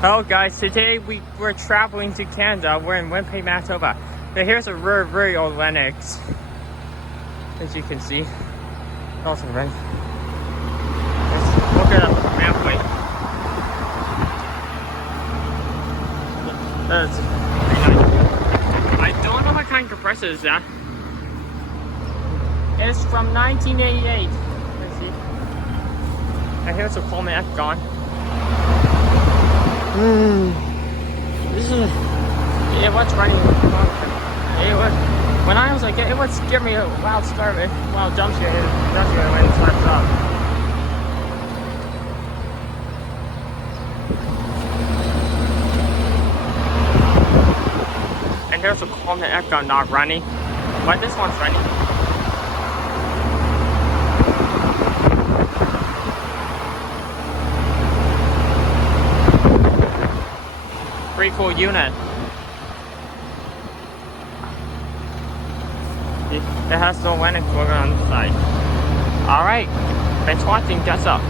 Hello guys, today we're traveling to Canada. We're in Winnipeg, Manitoba. Now here's a very old Lennox. As you can see. Also right. Let's look at the map plate. That's pretty nice. I don't know what kind of compressor is that. It's from 1988. Let's see. And here's a Coleman F gone. This is it was running. It was when I was like it would give me a wild start, wild jump scare when it starts up. And there's a Coleman F gun not running, but this one's running. Pretty cool unit. It has no Lennox logo on the side. Alright, thanks for watching, that's up.